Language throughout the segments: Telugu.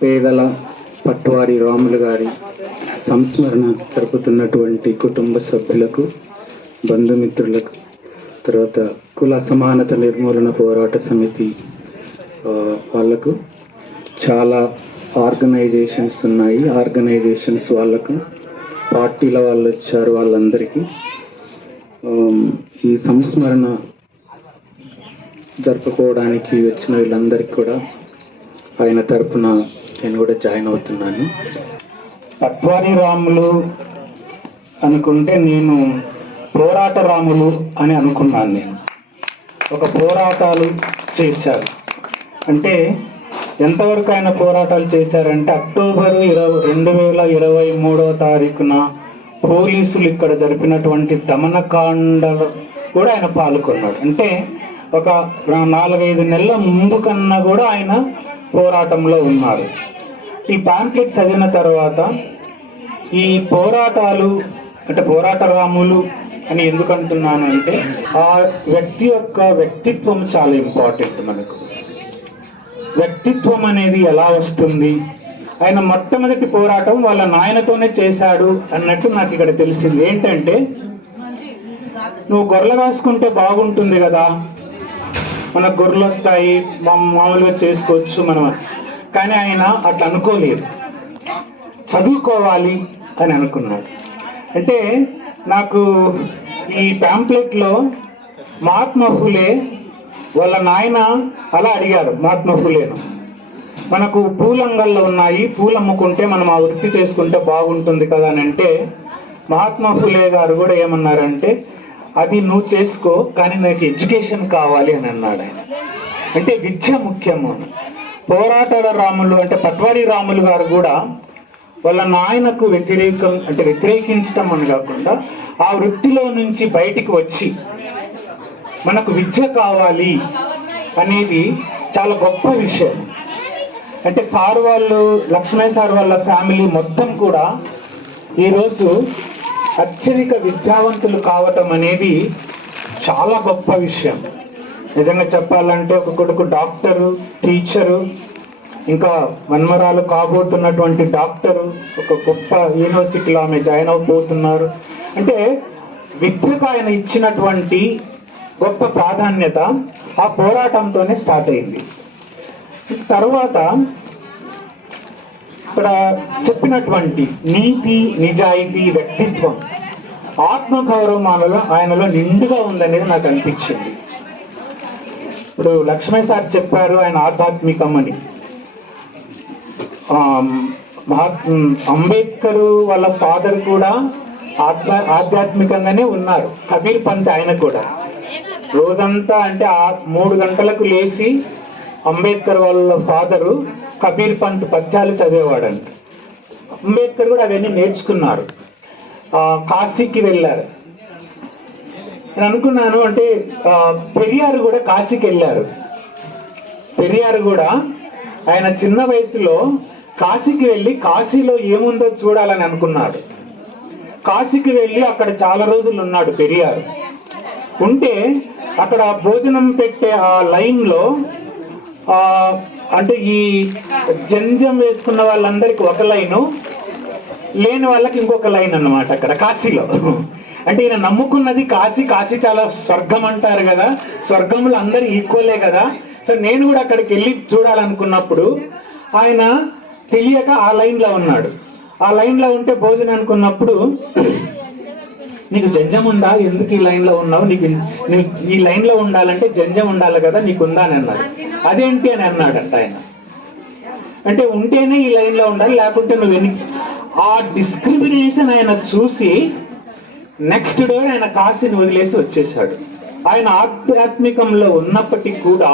పేదల పట్వారి రాములు గారి సంస్మరణ జరుపుతున్నటువంటి కుటుంబ సభ్యులకు, బంధుమిత్రులకు, తర్వాత కుల అసమానత నిర్మూలన పోరాట సమితి వాళ్ళకు, చాలా ఆర్గనైజేషన్స్ ఉన్నాయి, ఆర్గనైజేషన్స్ వాళ్ళకు, పార్టీల వాళ్ళు వచ్చారు, వాళ్ళందరికీ ఈ సంస్మరణ జరుపుకోవడానికి వచ్చిన వీళ్ళందరికీ కూడా ఆయన తరఫున నేను కూడా జాయిన్ అవుతున్నాను. పట్వారి రాములు అనుకుంటే నేను పోరాట రాములు అని అనుకున్నాను. నేను ఒక పోరాటాలు చేశారు అంటే ఎంతవరకు ఆయన పోరాటాలు చేశారంటే అక్టోబరు 2023వ తారీఖున పోలీసులు ఇక్కడ జరిపినటువంటి దమనకాండలు కూడా ఆయన పాల్గొన్నాడు. అంటే ఒక 4-5 నెలల ముందు కన్నా కూడా ఆయన పోరాటంలో ఉన్నారు. ఈ పాంప్లెట్ చదివిన తర్వాత ఈ పోరాటాలు అంటే పోరాట రాములు అని ఎందుకు అంటున్నాను అంటే ఆ వ్యక్తి యొక్క వ్యక్తిత్వం చాలా ఇంపార్టెంట్. మనకు వ్యక్తిత్వం అనేది ఎలా వస్తుంది, ఆయన మొట్టమొదటి పోరాటం వాళ్ళ నాయనతోనే చేశాడు అన్నట్టు నాకు ఇక్కడ తెలిసింది. ఏంటంటే నువ్వు గొర్రెలు కాసుకుంటే బాగుంటుంది కదా, మనకు గొర్రెలు వస్తాయి, మామూలుగా చేసుకోవచ్చు మనం, కానీ ఆయన అట్లా అనుకోలేదు, చదువుకోవాలి అని అనుకున్నాడు. అంటే నాకు ఈ ప్యాంప్లెట్లో మహాత్మా ఫులే వాళ్ళ నాయన అలా అడిగారు. మహాత్మా ఫులేను, మనకు పూలంగళ్ళు ఉన్నాయి, పూలు అమ్ముకుంటే మనం ఆ వృత్తి చేసుకుంటే బాగుంటుంది కదా అని అంటే మహాత్మా ఫులే గారు కూడా ఏమన్నారంటే అది నువ్వు చేసుకో, కానీ నాకు ఎడ్యుకేషన్ కావాలి అని అన్నాడు ఆయన. అంటే విద్య ముఖ్యము. పోరాటాల రాములు అంటే పట్వారి రాములు గారు కూడా వాళ్ళ నాయనకు వ్యతిరేకించడం అని కాకుండా ఆ వృత్తిలో నుంచి బయటికి వచ్చి మనకు విద్య కావాలి అనేది చాలా గొప్ప విషయం. అంటే సార్ వాళ్ళు, లక్ష్మయ్య సార్ వాళ్ళ ఫ్యామిలీ మొత్తం కూడా ఈరోజు అత్యధిక విద్యావంతులు కావటం అనేది చాలా గొప్ప విషయం. నిజంగా చెప్పాలంటే ఒక కొడుకు డాక్టరు, టీచరు, ఇంకా మన్మరాలు కాబోతున్నటువంటి డాక్టరు, ఒక గొప్ప యూనివర్సిటీలో ఆమె జాయిన్ అవబోతున్నారు. అంటే విద్యకు ఆయన ఇచ్చినటువంటి గొప్ప ప్రాధాన్యత ఆ పోరాటంతోనే స్టార్ట్ అయింది. తర్వాత ఇక్కడ చెప్పినటువంటి నీతి, నిజాయితీ, వ్యక్తిత్వం, ఆత్మగౌరవం ఆయనలో నిండుగా ఉందనేది నాకు అనిపించింది. ఇప్పుడు లక్ష్మయ్య సార్ చెప్పారు ఆయన ఆధ్యాత్మికం అని. అంబేద్కర్ వాళ్ళ ఫాదర్ కూడా ఆధ్యాత్మికంగానే ఉన్నారు. కబీర్ పంత్ ఆయన కూడా రోజంతా అంటే 3 గంటలకు లేచి అంబేద్కర్ వాళ్ళ ఫాదరు కబీర్ పంత్ పద్యాలు చదివేవాడంట. అంబేద్కర్ కూడా అవన్నీ నేర్చుకున్నారు. కాశీకి వెళ్ళారు. నేను అనుకున్నాను అంటే పెరియార్ కూడా కాశీకి వెళ్ళారు. పెరియార్ కూడా ఆయన చిన్న వయసులో కాశీకి వెళ్ళి కాశీలో ఏముందో చూడాలని అనుకున్నాడు. కాశీకి వెళ్ళి అక్కడ చాలా రోజులు ఉన్నాడు పెరియార్. ఉంటే అక్కడ భోజనం పెట్టే ఆ లైన్లో అంటే ఈ జంజం వేసుకున్న వాళ్ళందరికీ ఒక లైను, లేని వాళ్ళకి ఇంకొక లైన్ అన్నమాట అక్కడ కాశీలో. అంటే ఈయన నమ్ముకున్నది కాశీ. కాశీ చాలా స్వర్గం అంటారు కదా, స్వర్గంలో అందరు ఈక్వలే కదా. సో నేను కూడా అక్కడికి వెళ్ళి చూడాలనుకున్నప్పుడు ఆయన తెలియక ఆ లైన్లో ఉన్నాడు. ఆ లైన్లో ఉంటే భోజనం అనుకున్నప్పుడు నీకు జంజం ఉందా, ఎందుకు ఈ లైన్లో ఉన్నావు, నీకు ఈ లైన్లో ఉండాలంటే జంజం ఉండాలి కదా, నీకుందా అని అన్నాడు. అదేంటి అని అన్నాడంట ఆయన. అంటే ఉంటేనే ఈ లైన్లో ఉండాలి, లేకుంటే నువ్వు ఆ డిస్క్రిమినేషన్ ఆయన చూసి నెక్స్ట్ డే ఆయన కాశీని వదిలేసి వచ్చేసాడు. ఆయన ఆధ్యాత్మికంలో ఉన్నప్పటికీ కూడా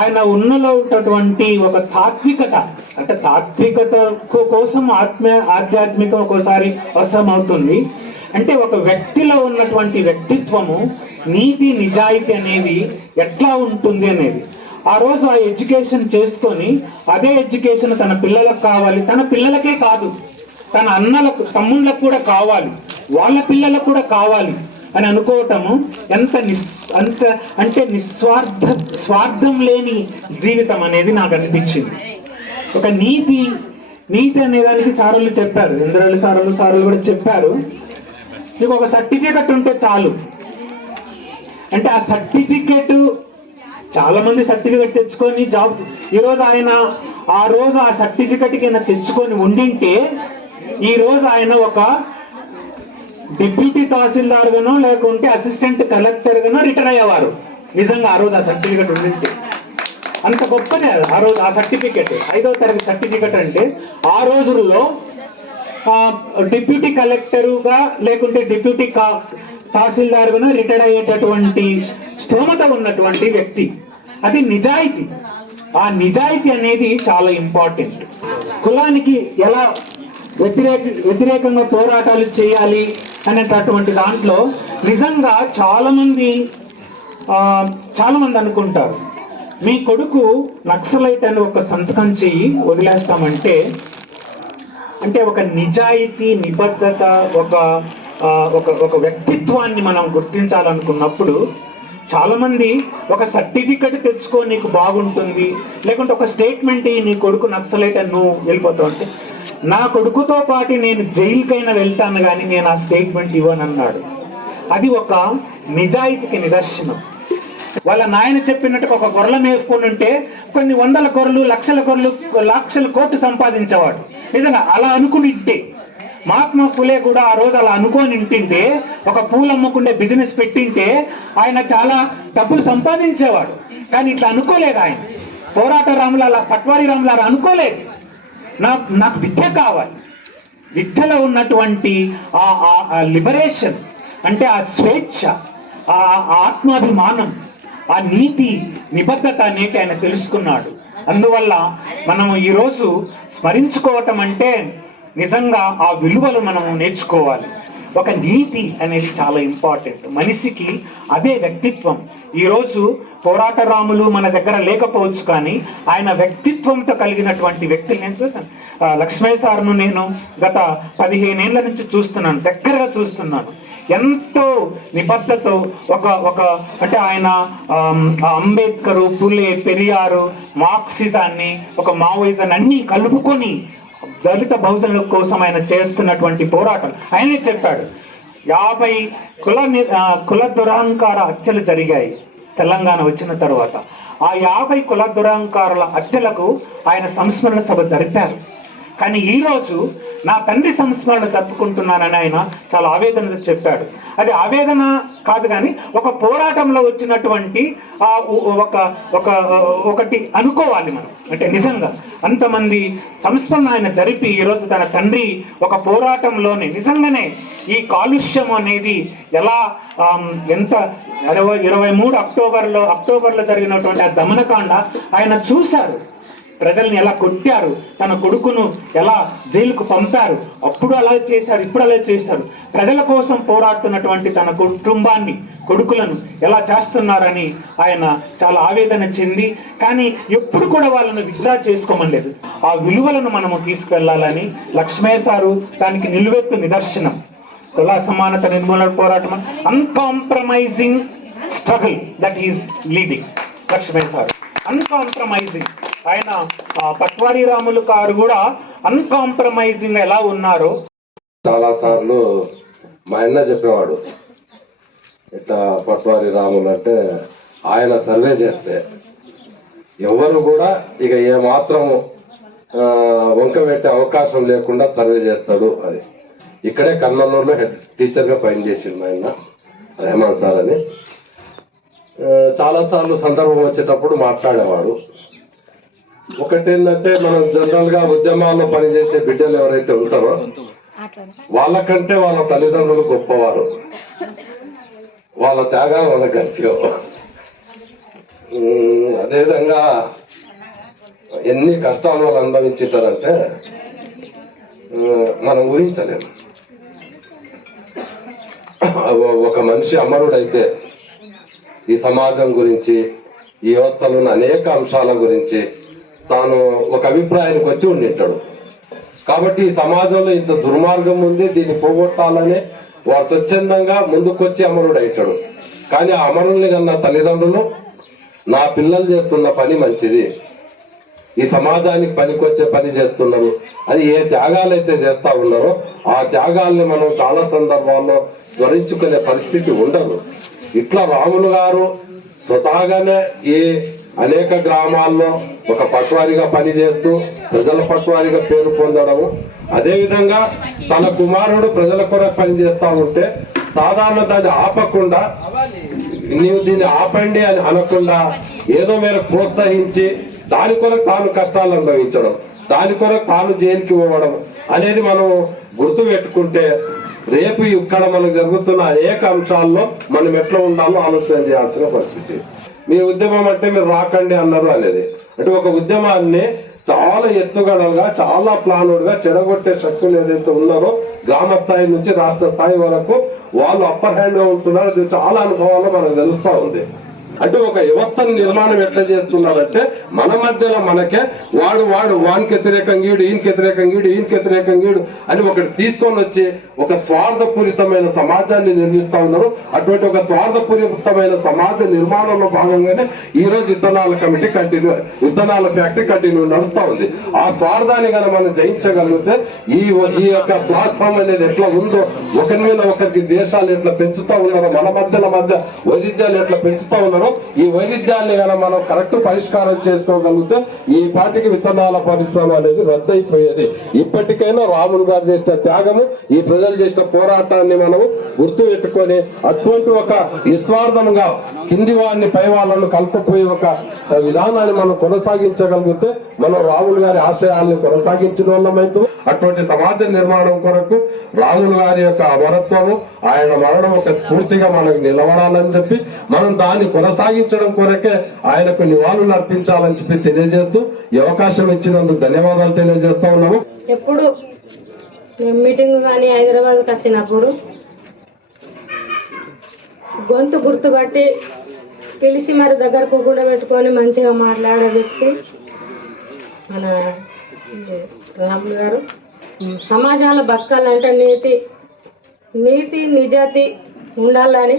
ఆయన ఉన్నలో ఉన్నటువంటి ఒక తాత్వికత, అంటే తాత్వికత కోసం ఆధ్యాత్మికం ఒక్కోసారి అవసరమవుతుంది. అంటే ఒక వ్యక్తిలో ఉన్నటువంటి వ్యక్తిత్వము, నీతి, నిజాయితీ అనేది ఎట్లా ఉంటుంది అనేది ఆ రోజు ఆ ఎడ్యుకేషన్ చేసుకొని అదే ఎడ్యుకేషన్ తన పిల్లలకు కావాలి, తన పిల్లలకే కాదు తన అన్నలకు, తమ్ముళ్ళకు కూడా కావాలి, వాళ్ళ పిల్లలకు కూడా కావాలి. అని అనుకోవటము అంత అంటే స్వార్థం లేని జీవితం అనేది నాకు అనిపించింది. ఒక నీతి అనేదానికి సారులు చెప్పారు, ఇంద్రాలు సారులు కూడా చెప్పారు, నీకు ఒక సర్టిఫికెట్ ఉంటే చాలు. అంటే ఆ సర్టిఫికెట్, చాలా మంది సర్టిఫికెట్ తెచ్చుకొని జాబ్, ఈరోజు ఆయన ఆ సర్టిఫికెట్ కింద తెచ్చుకొని ఉండింటే ఈరోజు ఆయన ఒక డిప్యూటీ తహసీల్దార్ గానో లేకుంటే అసిస్టెంట్ కలెక్టర్ గానో రిటైర్ అయ్యేవారు. నిజంగా ఆ రోజు ఆ సర్టిఫికెట్ ఉండింటే అంత గొప్పదే ఆ రోజు ఆ సర్టిఫికెట్. 5వ తరగతి సర్టిఫికెట్ అంటే ఆ రోజుల్లో డిప్యూటీ కలెక్టరుగా లేకుంటే డిప్యూటీ తహసీల్దార్ గానో రిటైర్ అయ్యేటటువంటి స్తోమత ఉన్నటువంటి వ్యక్తి. అది నిజాయితీ. ఆ నిజాయితీ అనేది చాలా ఇంపార్టెంట్. కులానికి ఎలా వ్యతిరేకంగా పోరాటాలు చేయాలి అనేటటువంటి దాంట్లో నిజంగా చాలా మంది అనుకుంటారు, మీ కొడుకు నక్సలైట్ అని ఒక సంతకం చెయ్యి వదిలేస్తామంటే, అంటే ఒక నిజాయితీ, నిబద్ధత, ఒక వ్యక్తిత్వాన్ని మనం గుర్తించాలనుకున్నప్పుడు చాలా మంది ఒక సర్టిఫికెట్ తెచ్చుకో నీకు బాగుంటుంది, లేకుంటే ఒక స్టేట్మెంట్ నీ కొడుకు నక్సలైట్ అని నువ్వు వెళ్ళిపోతావు అంటే, నా కొడుకుతో పాటు నేను జైలుకైనా వెళ్తాను కానీ నేను ఆ స్టేట్మెంట్ ఇవ్వనన్నాడు. అది ఒక నిజాయితీకి నిదర్శనం. వాళ్ళ నాయన చెప్పినట్టుగా ఒక గొర్రెల మేపుకొని ఉంటే కొన్ని వందల గొర్రెలు, లక్షల కోట్లు సంపాదించేవాడు. నిజంగా అలా అనుకునింటే, మహాత్మా ఫులే కూడా ఆ రోజు అలా అనుకొని ఇంటింటే, ఒక పూలు అమ్ముకుంటే బిజినెస్ పెట్టింటే ఆయన చాలా డబ్బులు సంపాదించేవాడు. కానీ ఇట్లా అనుకోలేదు ఆయన. పోరాట రాములు అలా, పట్వారీ రాములు అలా అనుకోలేదు. నాకు విద్య కావాలి, విద్యలో ఉన్నటువంటి ఆ లిబరేషన్, అంటే ఆ స్వేచ్ఛ, ఆ ఆత్మాభిమానం, ఆ నీతి నిబద్ధత అనేది ఆయన తెలుసుకున్నాడు. అందువల్ల మనము ఈరోజు స్మరించుకోవటం అంటే నిజంగా ఆ విలువలు మనము నేర్చుకోవాలి. ఒక నీతి అనేది చాలా ఇంపార్టెంట్. మనిషికి అదే వ్యక్తిత్వం. ఈరోజు పోరాట రాములు మన దగ్గర లేకపోవచ్చు, కానీ ఆయన వ్యక్తిత్వంతో కలిగినటువంటి వ్యక్తులు నేను చూసాను. లక్ష్మయ్య సార్ను నేను గత 15 ఏళ్ల నుంచి చూస్తున్నాను, దగ్గరగా చూస్తున్నాను. ఎంతో నిబద్ధతో అంటే ఆయన అంబేద్కరు, పులే, పెరియారు, మార్క్సిజాన్ని, ఒక మావోయిజాన్ని అన్ని కలుపుకొని దళిత బహుజనుల కోసం ఆయన చేస్తున్నటువంటి పోరాటం. ఆయనే చెప్పాడు, 50 కుల దురహంకార హత్యలు జరిగాయి తెలంగాణ వచ్చిన తర్వాత. ఆ 50 కుల దురహంకారుల హత్యలకు ఆయన సంస్మరణ సభ జరిపారు. కానీ ఈరోజు నా తండ్రి సంస్మరణ జరుపుకుంటున్నానని ఆయన చాలా ఆవేదనతో చెప్పాడు. అది ఆవేదన కాదు, కానీ ఒక పోరాటంలో వచ్చినటువంటి ఒకటి అనుకోవాలి మనం. అంటే నిజంగా అంతమంది సంస్మరణ ఆయన జరిపి ఈరోజు తన తండ్రి ఒక పోరాటంలోనే నిజంగానే ఈ కాలుష్యం అనేది ఎలా ఎంత 23 అక్టోబర్లో జరిగినటువంటి ఆ దమనకాండ ఆయన చూశారు. ప్రజల్ని ఎలా కొట్టారు, తన కొడుకును ఎలా జైలుకు పంపారు, అప్పుడు అలా చేశారు, ఇప్పుడు అలా చేశారు. ప్రజల కోసం పోరాడుతున్నటువంటి తన కుటుంబాన్ని, కొడుకులను ఎలా చేస్తున్నారని ఆయన చాలా ఆవేదన చెంది, కానీ ఎప్పుడు కూడా వాళ్ళను విత్డ్రా చేసుకోమలేదు. ఆ విలువలను మనము తీసుకువెళ్ళాలని లక్ష్మయ్య సారు దానికి నిలువెత్తు నిదర్శనం. కుల సమానత నిర్మూలన పోరాటం, uncompromising struggle that is leading Lakshmaiah sir. Uncompromising. ఆయన పట్వారీ రాములు గారు కూడా అన్కాంప్రమైజింగ్ ఎలా ఉన్నారు. చాలా సార్లు మా అన్న చెప్పేవాడు, ఇట్లా పట్వారీ రాములు అంటే ఆయన సర్వే చేస్తే ఎవరు కూడా ఇక ఏమాత్రం వంక పెట్టే అవకాశం లేకుండా సర్వే చేస్తాడు. అది ఇక్కడే కన్నూరులో హెడ్ టీచర్గా పనిచేసిండు ఆయన, రెహమాన్ సార్ అని. చాలాసార్లు సందర్భం వచ్చేటప్పుడు మాట్లాడేవాడు. ఒకటేంటంటే మనం జనరల్గా ఉద్యమాల్లో పనిచేసే బిడ్డలు ఎవరైతే ఉంటారో వాళ్ళకంటే వాళ్ళ తల్లిదండ్రులు గొప్పవారు, వాళ్ళ త్యాగాలు వాళ్ళకి గట్టిగా. అదేవిధంగా ఎన్ని కష్టాలు వాళ్ళు అనుభవించారంటే మనం ఊహించలేము. ఒక మనిషి అమరుడైతే ఈ సమాజం గురించి, ఈ వ్యవస్థలో ఉన్న అనేక అంశాల గురించి తాను ఒక అభిప్రాయానికి వచ్చి ఉండింటాడు. కాబట్టి ఈ సమాజంలో ఇంత దుర్మార్గం ఉంది, దీన్ని పోగొట్టాలనే వాడు స్వచ్ఛందంగా ముందుకొచ్చి అమరుడు అవుతాడు. కానీ ఆ అమరుల్ని కన్నా తల్లిదండ్రులు నా పిల్లలు చేస్తున్న పని మంచిది, ఈ సమాజానికి పనికొచ్చే పని చేస్తున్నారు అని ఏ త్యాగాలు అయితే చేస్తా ఉన్నారో ఆ త్యాగాల్ని మనం చాలా సందర్భాల్లో స్మరించుకునే పరిస్థితి ఉండదు. ఇట్లా రాములు గారు స్వతహాగానే ఈ అనేక గ్రామాల్లో ఒక పట్వారిగా పనిచేస్తూ ప్రజల పట్వారిగా పేరు పొందడము, అదేవిధంగా తన కుమారుడు ప్రజల కొరకు పనిచేస్తా ఉంటే సాధారణ దాన్ని ఆపకుండా నీవు దీన్ని ఆపండి అని అనకుండా ఏదో మేరకు ప్రోత్సహించి దాని కొరకు తాను కష్టాలు అనుభవించడం, దాని కొరకు తాను జైలుకి పోవడం అనేది మనం గుర్తు పెట్టుకుంటే రేపు ఇక్కడ మనకు జరుగుతున్న అనేక అంశాల్లో మనం ఎట్లా ఉండాలో ఆలోచన చేయాల్సిన పరిస్థితి. మీ ఉద్యమం అంటే మీరు రాకండి అన్నారు అనేది, అంటే ఒక ఉద్యమాన్ని చాలా ఎత్తుగడలుగా చాలా ప్లానుడ్గా చెడగొట్టే శక్తులు ఏదైతే ఉన్నారో గ్రామ స్థాయి నుంచి రాష్ట్ర స్థాయి వరకు వాళ్ళు అప్పర్ హ్యాండ్ గా ఉంటున్నారు. అది చాలా అనుభవాల్లో మనకు తెలుస్తూ ఉంది. అంటే ఒక వ్యవస్థను నిర్మాణం ఎట్లా చేస్తున్నారంటే మన మధ్యలో మనకే వానికి వ్యతిరేకంగా ఈయనకి వ్యతిరేకంగా అని ఒకటి తీసుకొని వచ్చి ఒక స్వార్థపూరితమైన సమాజాన్ని నిర్మిస్తా ఉన్నారు. అటువంటి ఒక స్వార్థపూరితమైన సమాజ నిర్మాణంలో భాగంగానే ఈ రోజు విత్తనాల ఫ్యాక్టరీ కంటిన్యూ నడుస్తూ ఉంది. ఆ స్వార్థాన్ని కనుక మనం జయించగలిగితే ఈ యొక్క ప్లాట్ఫామ్ అనేది ఎట్లా ఉందో, ఒకరి మీద ఒకరికి దేశాలు ఎట్లా పెంచుతా ఉన్నారో, మన మధ్య వైవిధ్యాలు ఎట్లా పెంచుతా ఉన్నారో, ఈ వైవిధ్యాన్ని కనుక మనం కరెక్ట్ పరిష్కారం చేసుకోగలిగితే ఈ పార్టీకి విత్తనాల పరిశ్రమ అనేది రద్దయిపోయేది. ఇప్పటికైనా రాములు గారు చేసిన త్యాగము, ఈ ప్రజలు చేసిన పోరాటాన్ని మనం గుర్తు పెట్టుకొని అటువంటి ఒక నిస్వార్థంగా కింది వారిని పై వాళ్ళను కలుపుపోయే ఒక విధానాన్ని మనం కొనసాగించగలిగితే మనం రాములు గారి ఆశయాల్ని కొనసాగించిన వాళ్ళమైతూ అటువంటి సమాజ నిర్మాణం కొరకు రాములు గారి యొక్క అమరత్వము, ఆయన మరణం ఒక స్ఫూర్తిగా మనకు నిలబడాలని చెప్పి మనం దాన్ని కొనసాగించడం కొరకే ఆయనకు నివాళులు అర్పించాలని చెప్పి తెలియజేస్తూ ఈ అవకాశం ఇచ్చినందుకు ధన్యవాదాలు తెలియజేస్తా ఉన్నాము. ఎప్పుడు మీటింగ్ కానీ హైదరాబాద్కి వచ్చినప్పుడు గొంతు గుర్తుపట్టి పిలిచి మరి దగ్గరకు కూడా పెట్టుకొని మంచిగా మాట్లాడే వ్యక్తి మన రాములు గారు. సమాజంలో బతకాలంటే నీతి నిజాయితీ ఉండాలని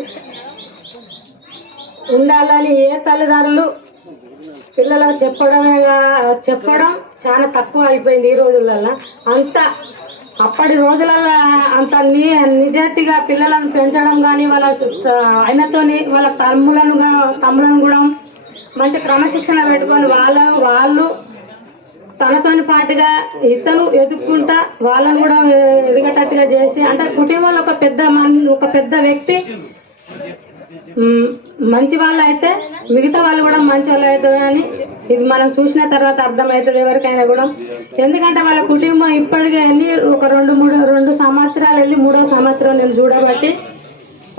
ఏ తల్లిదండ్రులు పిల్లలకు చెప్పడం చాలా తక్కువ అయిపోయింది ఈ రోజులలో. అప్పటి రోజులలో అంత నిజాయితీగా పిల్లలను పెంచడం కానీ వాళ్ళ ఆయనతోని వాళ్ళ తమ్ములను కూడా మంచి క్రమశిక్షణ పెట్టుకొని వాళ్ళు తనతోని పాటుగా ఇతను ఎదుర్కొంటా వాళ్ళని కూడా ఎదిగేటట్టుగా చేసి, అంటే కుటుంబంలో ఒక పెద్ద వ్యక్తి మంచి వాళ్ళు అయితే మిగతా వాళ్ళు కూడా మంచి వాళ్ళు అవుతుంది అని ఇది మనం చూసిన తర్వాత అర్థమవుతుంది ఎవరికైనా కూడా. ఎందుకంటే వాళ్ళ కుటుంబం ఇప్పటికే వెళ్ళి ఒక 2 సంవత్సరాలు వెళ్ళి 3వ సంవత్సరం నేను చూడబట్టి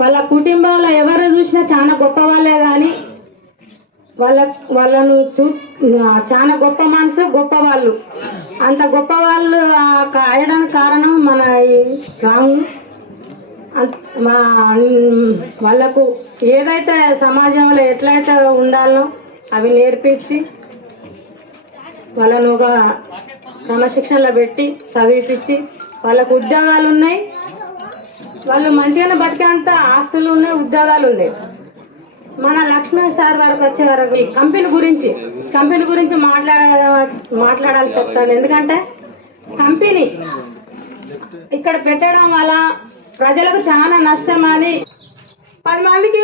వాళ్ళ కుటుంబంలో ఎవరు చూసినా చాలా గొప్ప వాళ్ళే కానీ వాళ్ళను చాలా గొప్ప మనసు, గొప్ప వాళ్ళు. అంత గొప్ప వాళ్ళు అయ్యడానికి కారణం మన రాము. వాళ్ళకు ఏదైతే సమాజంలో ఎట్లయితే ఉండాలో అవి నేర్పించి వాళ్ళను ఒక క్రమశిక్షణలో పెట్టి చదివిపించి వాళ్ళకు ఉద్యోగాలు ఉన్నాయి, వాళ్ళు మంచిగానే బతికేంత ఆస్తులు ఉన్నాయి, ఉద్యోగాలు ఉన్నాయి. మన లక్ష్మీ సార్ వరకు వచ్చే వరకు ఈ కంపెనీ గురించి మాట్లాడాల్సి వస్తుంది. ఎందుకంటే కంపెనీ ఇక్కడ పెట్టడం వల్ల ప్రజలకు చాలా నష్టం అని 10 మందికి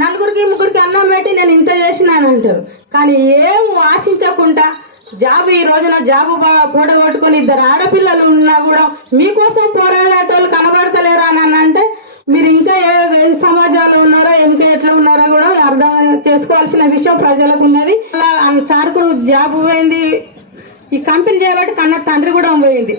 4-3 అన్నం పెట్టి నేను ఇంత చేసినానంటారు. కానీ ఏం ఆశించకుండా ఈ రోజున జాబు పొడగొట్టుకొని 2 ఆడపిల్లలు ఉన్నా కూడా మీకోసం పోరాడేటోళ్ళు కనబడతలేరా అని అంటే మీరు ఇంకా ఏ సమాజంలో ఉన్నారో ఇంకా ఎట్లా ఉన్నారో కూడా అర్థం చేసుకోవాల్సిన విషయం ప్రజలకు ఉన్నది. సార్కు జాబు పోయింది, ఈ కంపెనీ చేయబట్టి కన్న తండ్రి కూడా పోయింది.